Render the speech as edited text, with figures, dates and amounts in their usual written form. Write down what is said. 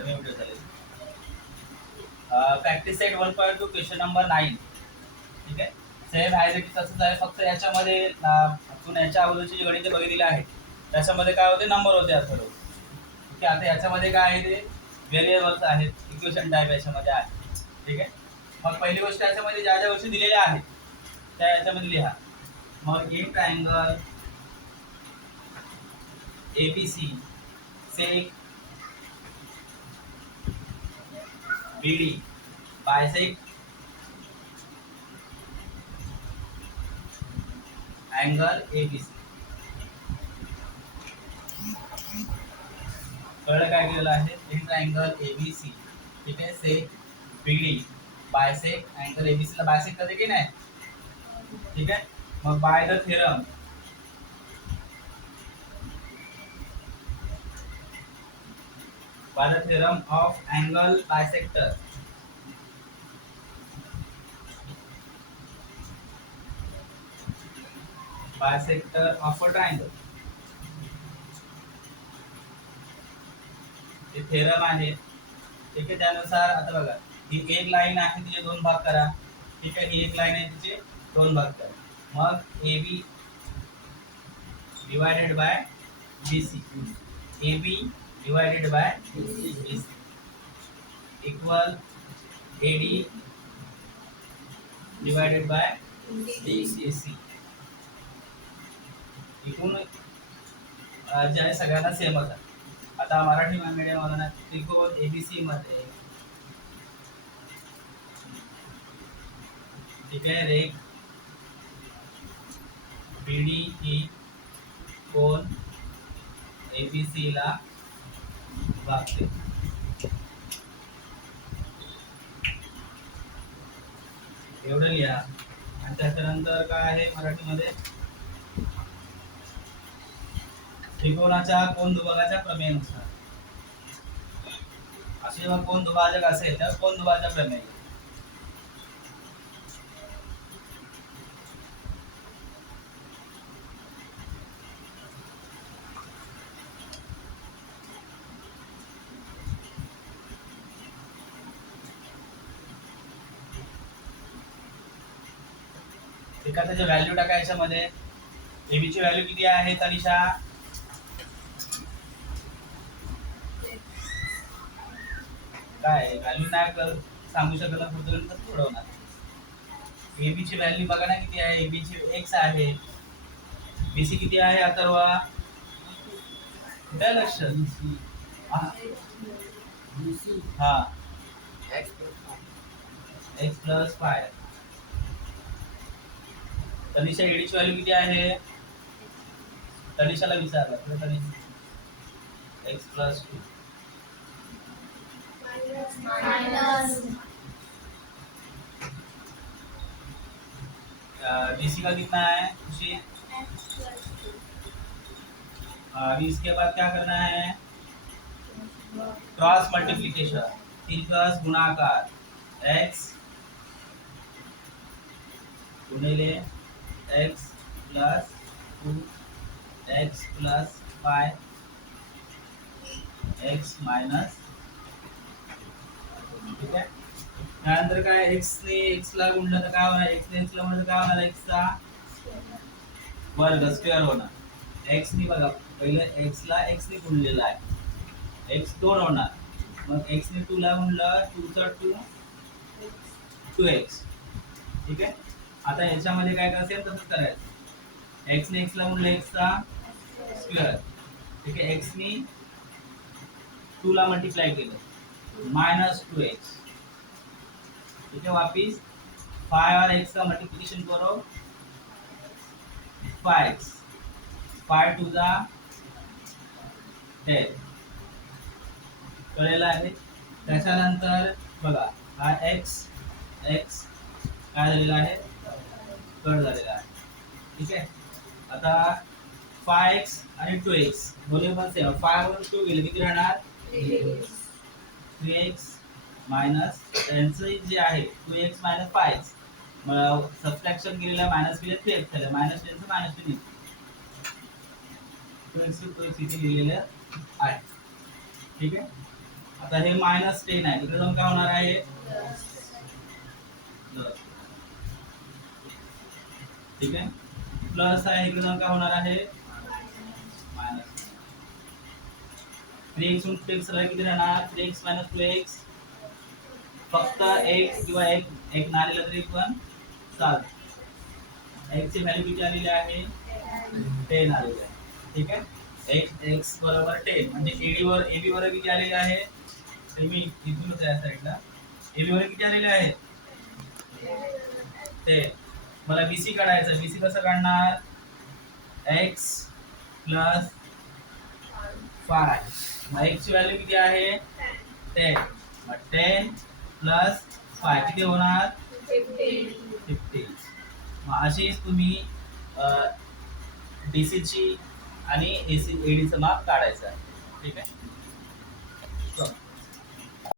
नवीन video चालेल. Practice set 1.2 question number 9. ठीक आहे. सेम ॲज इट इज तसंच आहे, फक्त याच्यामध्ये आपण याच्या अगोदरची जी गणिते बघितलेली आहेत त्याच्यामध्ये काय होते, नंबर होते सर्व. ठीक आहे. आता याच्यामध्ये काय आहे, ते व्हेरिएबल्स आहेत, इक्वेशन टाईप याच्यामध्ये आहे. ठीक आहे. मग पहिली गोष्ट याच्यामध्ये ज्या ज्या गोष्टी दिलेल्या आहेत त्या याच्यामध्ये लिहा. मग एक ट्रायंगल एबीसी सेक बीडी बायसेक्ट अँगल एबीसी. कळलं काय केलेलं आहे, एक ट्रायंगल एबीसी. ठीक आहे. सेक बीडी बायसेक्ट अँगल एबीसी ला बायसेक्ट करते की नाही. ठीक आहे. मग by the theorem of angle bisector of a triangle. हे थेरम आहे. ठीक आहे. त्यानुसार आता बघा, ही एक लाईन आहे, तिचे दोन भाग करा. ठीक आहे. ही एक लाईन आहे, तिचे दोन भाग करा. मग A B divided by B C, A B divided by B C equal A D divided by D C. इथून जे आहे सगळ्यांना सेमच आहे. आता मराठी मीडियम वाला त्रिकोण एबीसी मध्ये, ठीक आहे, रेख बीडी ही कोण एबीसी ला भागते. एवढं लिहा. आणि त्याच्यानंतर काय आहे मराठीमध्ये, त्रिकोणाच्या कोन दुभागाच्या प्रमेयानुसार. असे जेव्हा कोन दुभाजक असेल तर कोन दुभाजक प्रमेय. एखाद्याची व्हॅल्यू टाका याच्यामध्ये. एबीची व्हॅल्यू किती आहे तनिषा? काय व्हॅल्यू नाही सांगू शकत ना, सोडवणार. एबीची व्हॅल्यू बघा ना किती आहे. एबीची एक्स आहे, बीसी किती आहे अथर्वा? लक्ष. हा एक्स प्लस 5. तनिषा एडीची व्हॅल्यू किती आहे? तनिषाला विचारलं. X plus 2. डीसी का कितना है खुशी? इसके बाद क्या करना है? Cross multiplication. 3 प्लस गुणाकार एक्स गुणिले x plus 2 x plus 5 x minus. ठीक आहे. त्यानंतर काय, एक्स ने एक्स ला गुणलं तर काय होणार? एक्स ने एक्स ला गुणलं तर काय होणार? एक्स चा वर्ग स्क्वेअर होणार. एक्स ने बघा पहिले एक्स ला एक्स ने गुणलेला आहे, एक्स 2 होणार. मग एक्स ने 2 ला गुणलं, 2 चा 2 2x. ठीक आहे. आता याच्यामध्ये काय करायचं, तसंच करायचं. एक्स ने एक्स ला गुणलं, एक्स चा स्क्वेअर. ठीक आहे. एक्स ने 2 ला मल्टीप्लाई केलं, माइनस 2x. ठीक है. वापिस 5 और x का मल्टीप्लिकेशन करो, 5x 5 टू दा 10. कळलेलं आहे. त्याच्यानंतर बघा हा x x काय झालेला आहे, कट झालेला आहे. ठीक आहे. आता 5x आणि 2x दोन्ही पण सेम. 5 वरून 2 गेले किती राहणार? 3x मायनस त्यांचं जे आहे 2x मायनस 5x. मग सबट्रॅक्शन केलेलं मायनस केलं 3x झालं. मायनस 10 मायनस 3 2x इथे लिहिलेलं आहे. ठीक आहे. आता हे -10 आहे, इकडे जाऊन काय होणार आहे? ठीक आहे, प्लस आहे, इकडे जाऊन काय होणार आहे? मायनस. 3x म्हणून 2x राहील, किती राहणार? 3x - 2x. फक्त x किंवा एक नालेला तरी पण चाल. x ची व्हॅल्यू किती आलेली आहे? 10 आलेली आहे. ठीक आहे, x बरोबर 10 म्हणजे AB वर किती आलेले आहे? तर मी इथूनच या साईडला AB वर किती आलेले आहे? ते मला BC काढायचं. BC कसं काढणार? x plus 5. मग x ची व्हॅल्यू किती आहे? 10. मग 10 प्लस 5 किती होणार? 15. मग अशीच तुम्ही DC ची आणि AC AD चं माप काढायचं आहे. ठीक आहे.